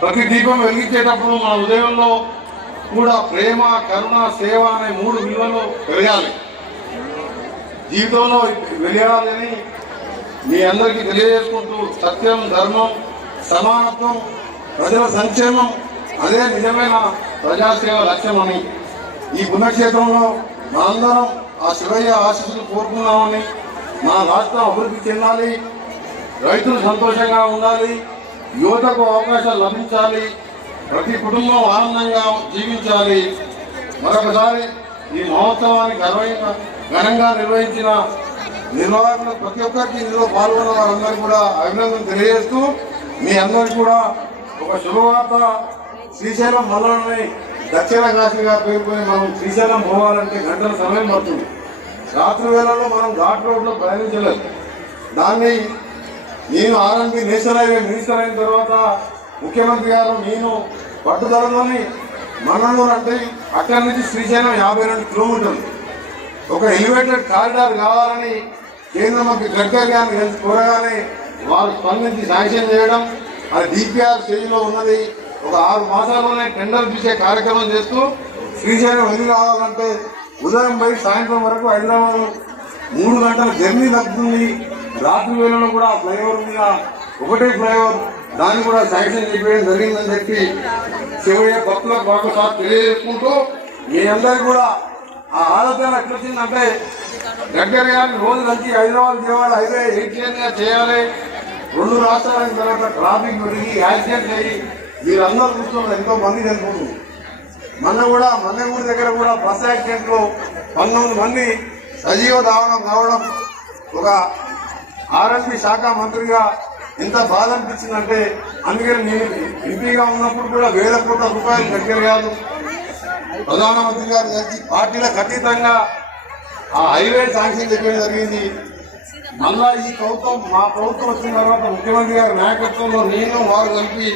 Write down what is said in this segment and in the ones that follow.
ప్రతి దీపం వెలిగించేటప్పుడు మన ఉదయంలో కూడా ప్రేమ కరుణ సేవ అనే మూడు విలువలు పెరగాలి జీవితంలో వెలగాలని మీ అందరికీ తెలియజేసుకుంటూ సత్యం ధర్మం సమానత్వం ప్రజల సంక్షేమం అదే నిజమైన ప్రజాసేవ లక్ష్యమని ఈ పుణ్యక్షేత్రంలో మనందరం ఆ శివయ్య ఆశీస్సులు కోరుకున్నామని మా రాష్ట్రం అభివృద్ధి చెందాలి రైతులు సంతోషంగా ఉండాలి యువతకు అవకాశాలు లభించాలి. ప్రతి కుటుంబం ఆనందంగా జీవించాలి. మరొకసారి ఈ మహోత్సవాన్ని ఘనంగా ఘనంగా నిర్వహించిన నిర్వాహకులు ప్రతి ఒక్కరికి ఇందులో పాల్గొన్న వారందరికీ కూడా అభినందన తెలియజేస్తూ మీ అందరికీ కూడా ఒక శుభవార్త. శ్రీశైలం మల్లని దక్షిణ కాశీగా పేరుకొని మనం శ్రీశైలం పోవాలంటే గంటల సమయం పడుతుంది. రాత్రి వేళలో మనం ఘాట్ రోడ్లో ప్రయాణించలేదు దాన్ని నేను ఆర్ఎంపీ నేషనల్ హైవే మినిస్టర్ అయిన తర్వాత ముఖ్యమంత్రి గారు నేను పట్టుదలలోని మననూరు అంటే అక్కడి నుంచి శ్రీశైలం యాభై రెండు కిలోమీటర్లు. ఒక ఎలివేటెడ్ కారిడార్ కావాలని కేంద్ర మంత్రి గడ్కరీ గారిని కలిసి కోరగానే వారు స్పందించి శాంక్షన్ చేయడం అది డిపిఆర్ స్టేజ్లో ఉన్నది. ఒక ఆరు మాసాల్లోనే టెండర్ పిలిచే కార్యక్రమం చేస్తూ శ్రీశైలం వెళ్ళి రావాలంటే ఉదయం పోయి సాయంత్రం వరకు హైదరాబాద్ మూడు గంటల జర్నీ తగ్గుతుంది. రాత్రి వేళలో కూడా ఫ్లైఓవర్ మీద ఒకటే ఫ్లైఓవర్ దాన్ని కూడా శాంక్షన్ చేయడం జరిగిందని చెప్పి శివయ్య భక్తులకు మరొకసారి తెలియజేసుకుంటూ మీ అందరికీ కూడా ఆ ఆలోచన ఎట్లొచ్చిందంటే వచ్చిందంటే రోజు నుంచి హైదరాబాద్ దేవాల హైవే ఎయిట్ చేయాలి. రెండు రాష్ట్రాల తర్వాత ట్రాఫిక్ పెరిగి యాక్సిడెంట్ అయ్యి వీరందరూ చూస్తున్నారు ఎంతో మంది చనిపోతుంది మొన్న కూడా మన్నెగూడి దగ్గర కూడా బస్ యాక్సిడెంట్లో పంతొమ్మిది మంది సజీవ దావడం కావడం ఒక ఆర్ఎస్పి శాఖ మంత్రిగా ఎంత బాధ అనిపించిందంటే అందుకని నేను ఎంపీగా ఉన్నప్పుడు కూడా వేల కోట్ల రూపాయలు దగ్గర కాదు. ప్రధానమంత్రి గారు కలిసి పార్టీలకు ఖచ్చితంగా ఆ హైవే శాంక్షన్ చెప్పడం జరిగింది. మళ్ళా ఈ ప్రభుత్వం మా ప్రభుత్వం వచ్చిన తర్వాత ముఖ్యమంత్రి గారి నాయకత్వంలో నేను వారు కలిపి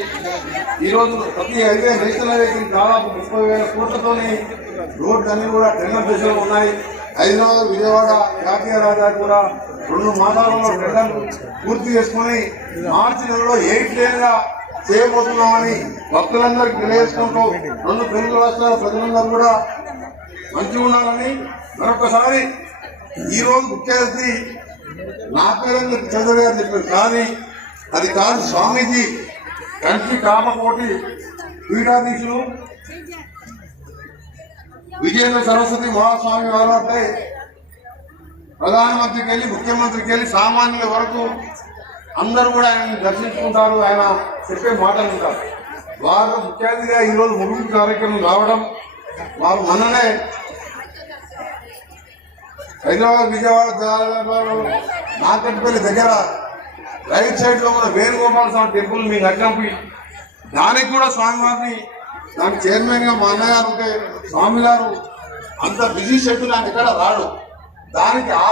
ఈరోజు ప్రతి హైవే నేషనల్ హైవే దాదాపు ముప్పై వేల కోట్లతోని రోడ్లు అన్ని కూడా టెండర్ దశలో ఉన్నాయి. హైదరాబాద్ విజయవాడ జాతీయ రహదారి కూడా రెండు మాసాలలో టెండర్ పూర్తి చేసుకుని మార్చి నెలలో ఎయిట్ లేన్గా చేయబోతున్నామని భక్తులందరికీ తెలియజేసుకుంటూ రెండు తెలుగు రాష్ట్రాల ప్రజలందరూ కూడా మంచిగా ఉండాలని మరొకసారి ఈరోజు రోజు ముఖ్య అతిథి నా పేరు చంద్ర గారు చెప్పారు. కానీ అది కాదు స్వామీజీ కంటి కామకోటి పీఠాధీశులు విజయేంద్ర సరస్వతి మహాస్వామి వారు అంటే ప్రధానమంత్రికి వెళ్ళి ముఖ్యమంత్రికి వెళ్ళి సామాన్యుల వరకు అందరూ కూడా ఆయన దర్శించుకుంటారు. ఆయన చెప్పే మాటలు ఉంటారు వారు ముఖ్య అతిథిగా ఈరోజు ముగింపు కార్యక్రమం రావడం వారు మొన్ననే హైదరాబాద్ విజయవాడ నాకట్పల్లి దగ్గర రైట్ సైడ్లో ఉన్న వేణుగోపాల స్వామి టెంపుల్ మీకు అడ్డంపి దానికి కూడా స్వామివారిని దానికి చైర్మన్గా మా అన్నగారు ఉంటే స్వామి గారు అంత బిజీ షెడ్యూల్ ఆయన ఇక్కడ రాడు. దానికి